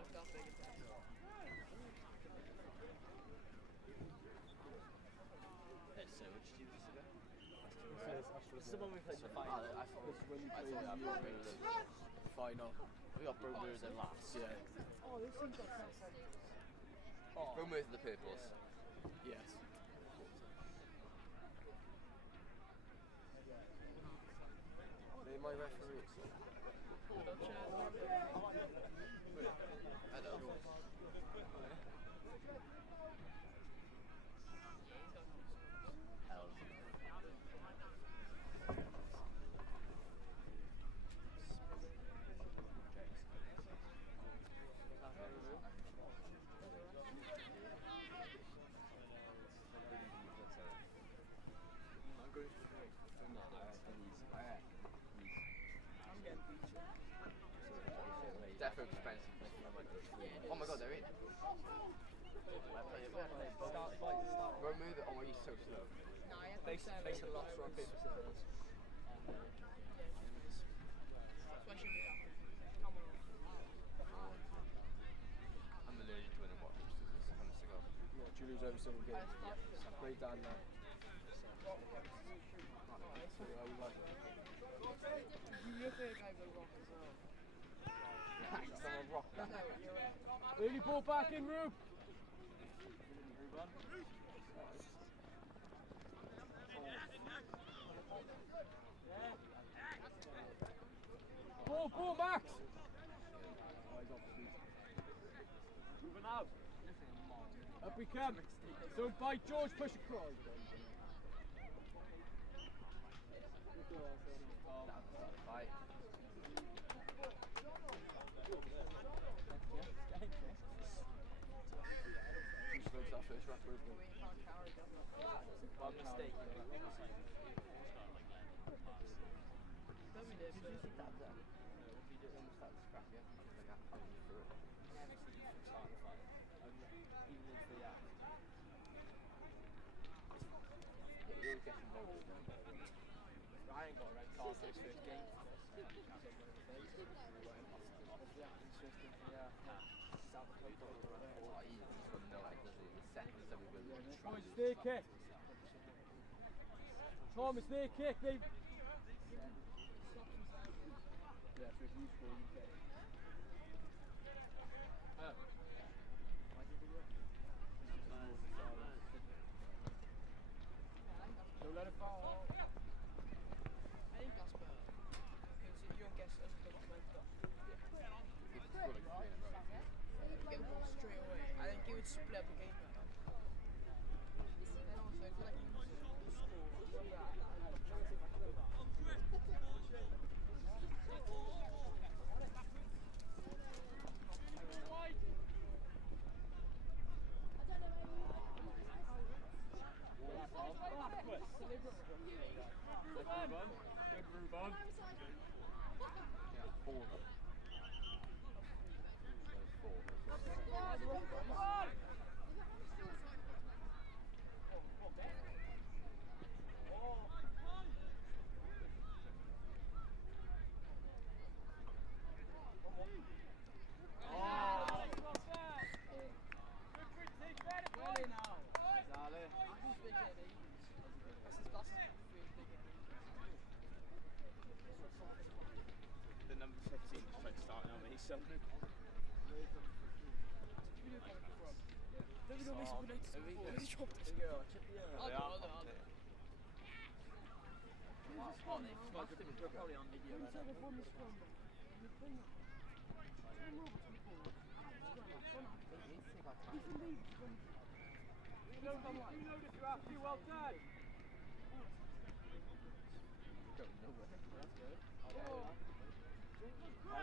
look that big. It's so much cheaper to go. This is the one we played in the final. I thought that was the final. We got Bromers in last. Yeah. Oh, this seems like sense. Bromers are the purples. Yes. They're my referees. I know. Hell. I'm going to I'm getting featured. Definitely expensive. Oh my god, they're in. Remove it. Oh, he's so slow. No, I have face a lot of rock, paper, scissors. Especially with that. Come on. I'm allergic to winning rock, paper, scissors. I'm sick of. Yeah, you lose every single game. Play down now. You look like a guy with a rock as well. I'm a rock. No, you're right. Early ball back in, Rube. Ball, Max. Moving out. Up we come. Don't bite, George. Push across. Fight. Who smokes that first rap movement? One mistake. Did you see that there? He just almost started to scrap you. Like that, how you threw it. Start the fight. Even if they are. You'll get involved. Ryan got a red card for his first game. Thomas, it's their kick. Thomas, their kick. They... Yeah, so if you score, you kick. Why did you do that? Don't let it fall. I think that's better. Because you don't get such a get the ball straight away. I think you would split up the game better. And also, I feel like you score. Good Reuben. Yeah, 4 of them. The number 15 is trying to start on me, so. We're probably on video right now. You know this, you're after you, well done.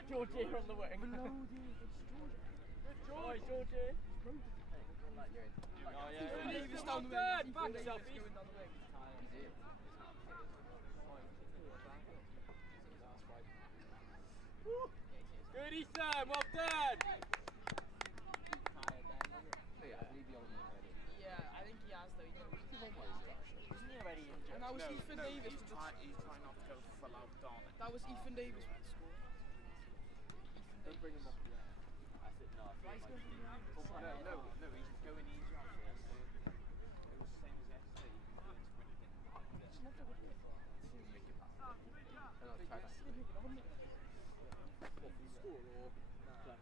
Georgie on the wing. Good George, Georgie. Oh yeah. He's down the wing. Back yourself. He's going down the wing. Good Ethan, well done. Yeah, I think he has though. Isn't he already injured? And that was Ethan Davis. He's trying not to go full out on it. That was Ethan Davis with the score. Don't bring him up yet. I said no. What, from school or club?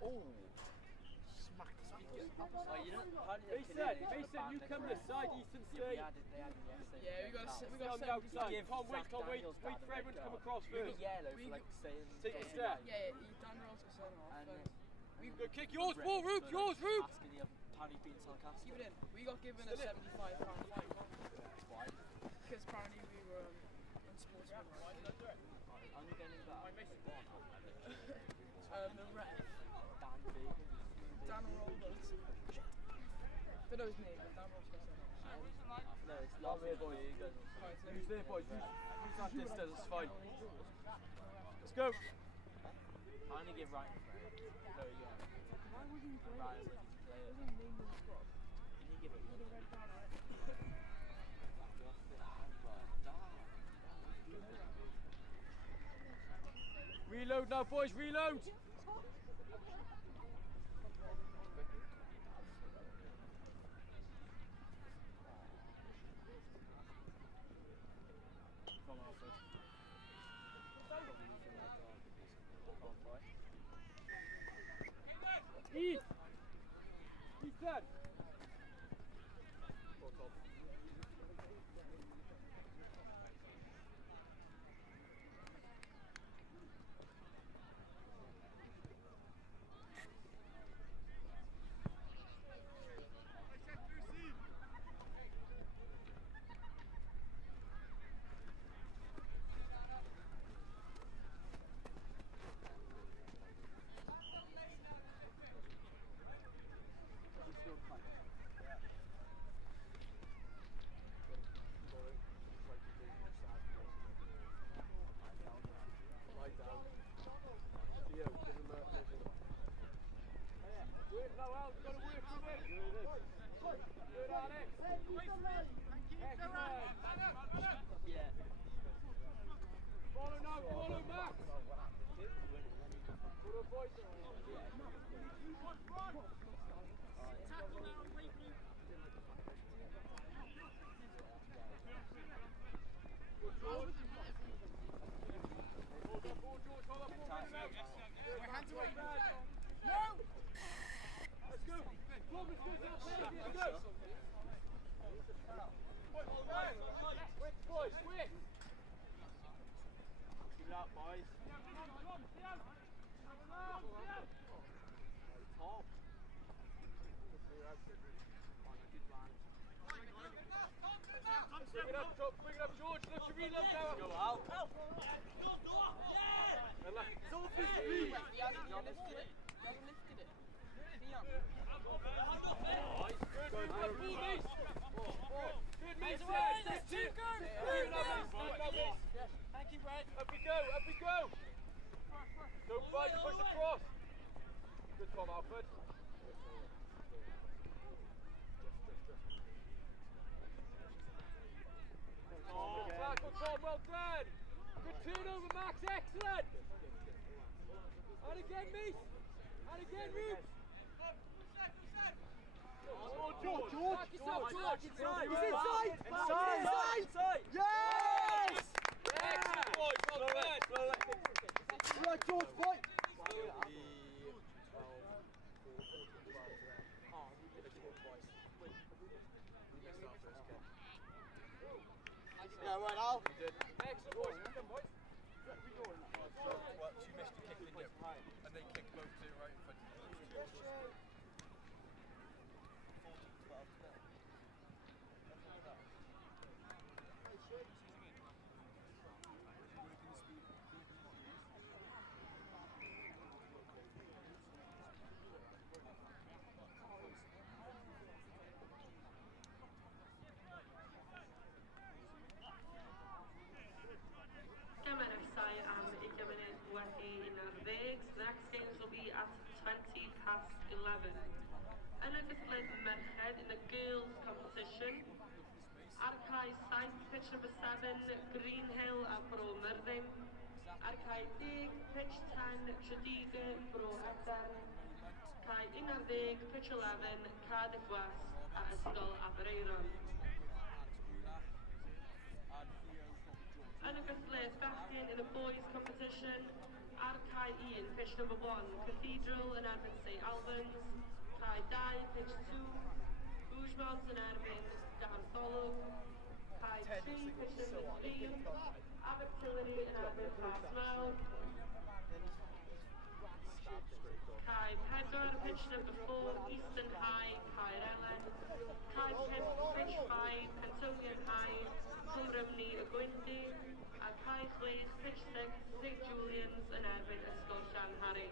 Oh! Smack the speaker. Oh, you know, Mason, you come this side, Easton stay. they had him yesterday. Yeah, we got Stay on the 70. outside. Give Can't wait Zach for Daniels everyone to come across You first. get yellow We for like saying... Take a step. Yeah, you done Ross got sent off. And We Go kick yours, ball, Roots, yours, Roots! Asking the apparently being sarcastic. keep it in. We got given a £75 fine. Why? Because apparently we were unsportsmanlike. I'm getting that. The ref, Dan Big. Dan Rollins. Don't know his name, but Dan Rollins got sent off. No, it's last year, boys. Right, so Who's there, boys? Who's that distance? It's fine. Let's go. I'm gonna give Ryan a break. No, you are. why would he play Ryan it? was play it. Doesn't name the squad. Can you give it With a red card, right? Reload now, boys, reload! Eat! Eat that! Bring it up, George. Look to reload now. Go out. It's all for speed. He hasn't lifted it. Liam. Good, Mace. Good, Mace. There's two. Thank you, Brad. Up we go. Don't fight, push across. Good Tom Alfred. Good Tom, well done. Good turnover, Max, excellent. And again, Mace. And again, Roots. George. He's inside. Yes! Excellent, boys. Well done. Right, George, fight. Yeah, right, Al. Excellent, boys. Come, boys. Well, she missed the kick, didn't you? And they kicked both two right in front of you. Next games will be at 11:20. Yn y gyfled merched in the girls competition, Arcai 7, pitch number 7, Green Hill a Bro Myrddin. Arcai 10, pitch 10, Tredigga, Bro Eden. Cai 11, pitch 11, Cardiff West a Ysgol Brynteg. And Ystylafera Bechgyn in the boys competition. Kai Ian, pitch number 1, Cathedral and erbyn St Albans. Kai Dai, pitch 2, Bourgemans and erbyn Dantholwg. Kai 3, pitch number 3, Abertillery and erbyn Casmel. Kai 4, pitch number 4, Eastern High, Kai Ellen. Kai 5, pitch 5, Cantonian High, Cwmrymni y Gwyndy. A Kai 6, pitch 6, St Julian's and erbyn Ysgol Harry.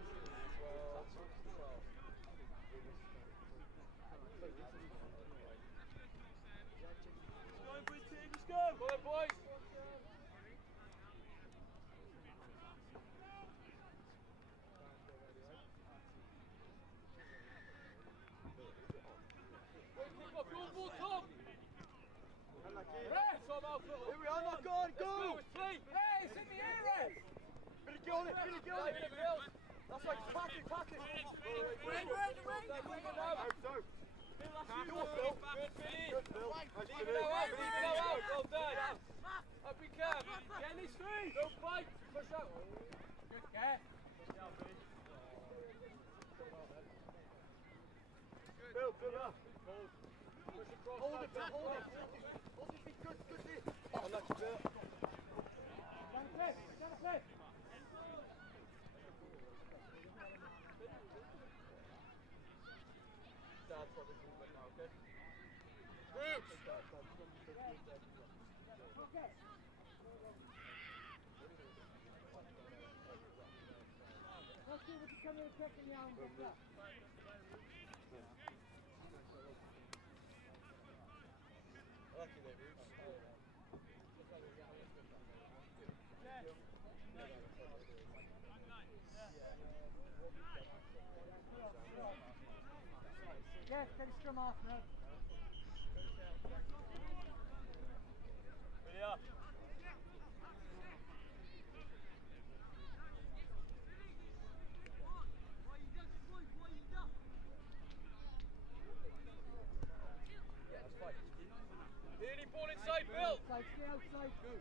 Let's go! Go on, boys! Here we are, knock on, go! Hey, it's in the air, Red! Billy, get on it, Billy, get on it! That's right, pack it, pack it! Red! Out, so. Go on, Phil. Good, Billy! Good, Phil. Nice, Leave Billy. it out, well done! Up we come! Get in these three! Don't fight! Push up! Good catch! Phil, Phil, up. Push across! Hold it, Phil, hold it! Hold it, good, good hit! Oh, lucky, Phil. Dad's probably moving now, okay? Groups! Let's see what you come in and check in the arm. Lucky there, Roots. Yes, get a scrum off now. Billy up! Nearly ball inside, Bill! Outside, stay outside. Good.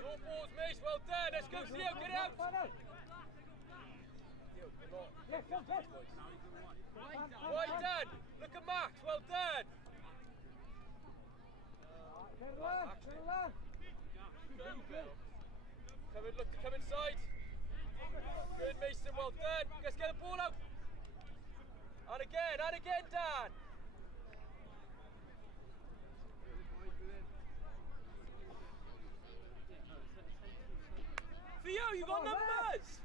Your balls, Mace, well done! Let's go, Theo, get out! Yes, come, come. Wide done! Look at Max, well done! Get along, get along. Come inside! Good, Mason, well done! Let's get the ball out! And again, Dan! Theo, you got numbers!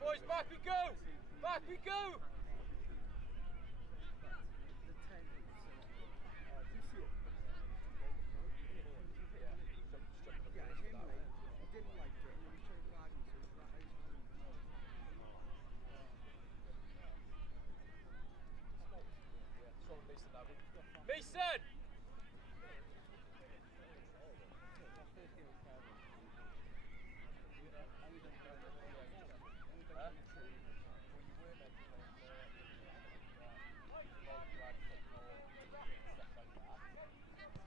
Boys, back we go! Back we go! Mason!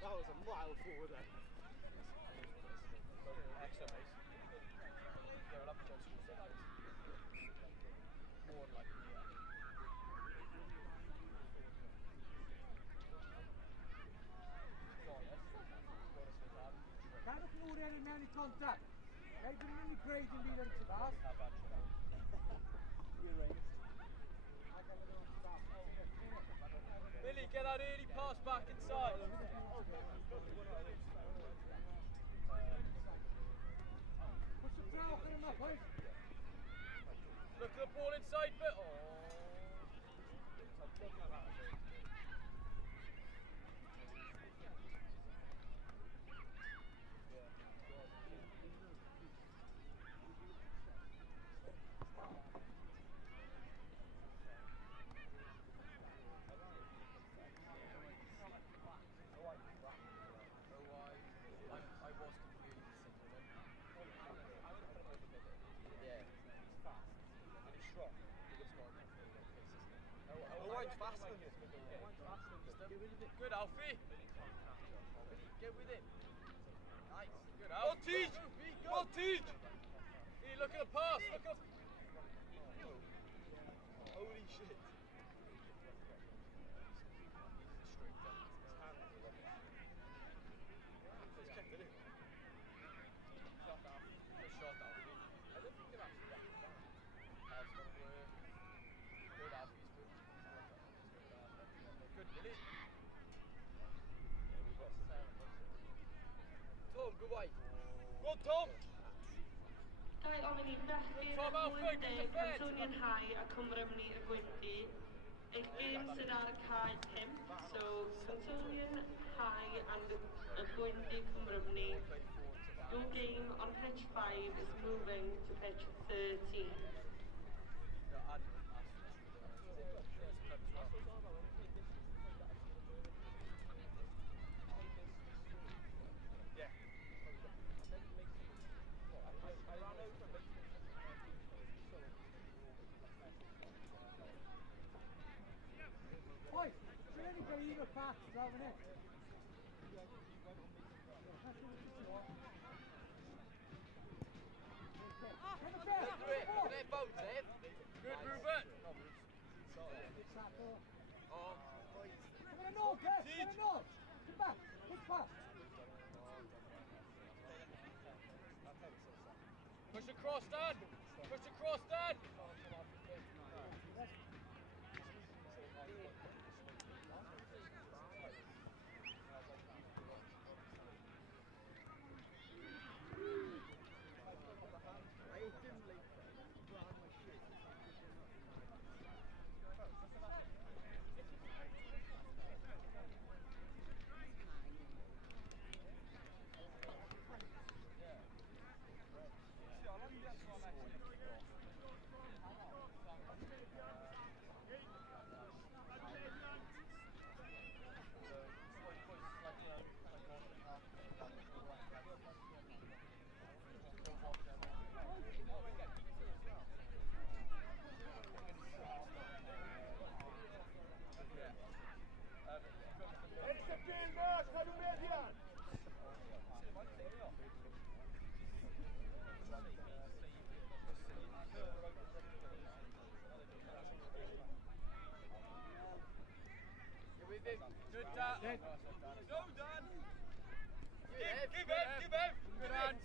That was a mile forward there. Excellent, Mace. Yeah, we'll have to judge school set, more like Can't afford any contact. They've been really crazy and lead them to that. Billy, get that early pass back inside. Put some talk in them up, boys. Look at the ball inside, but good, Alfie. Get with him. Well, teach! Hey, look at the pass, look at... Holy shit. Tom, good way. Go on, Tom! Gai ofyn i Bechgyn Bl.10 Cantonian High a Cymrymni y Gwyndy. Eich gêm sydd ar y cae 5, so Cantonian High and y Gwyndy Cymrymni. Your game on pitch 5 is moving to pitch 13. Oi, c'è lì che io faccio, bravo ne? Good, Rupert! Oh. Come a nod, yes, come a nod! Come back, push back! Push across, Dan! Push across, Dan! Good, Dan. Go, Dan. Give him. Good hands.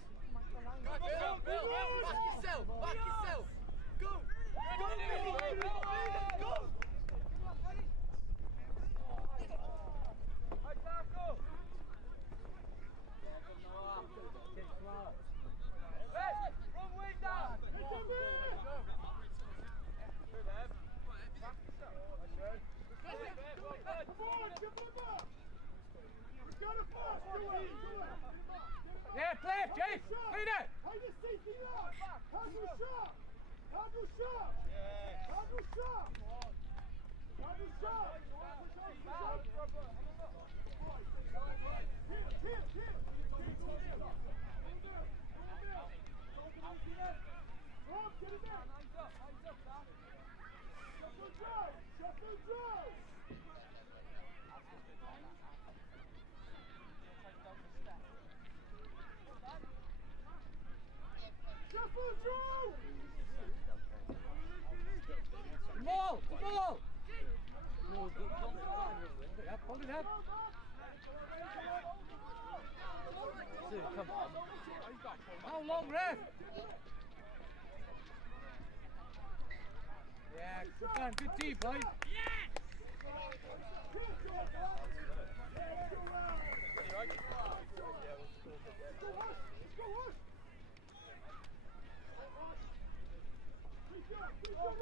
Go, Bill. Back yourself. Go. Go, Bill. Go. Hey, Marco. Hey, wrong way, Dan. Good, Ev. Back yourself. Yeah, play it, Jake! Play that! Ball! Yeah, hold it up. Come on. How long, ref? Yeah, good man, good team, boys. Let's go,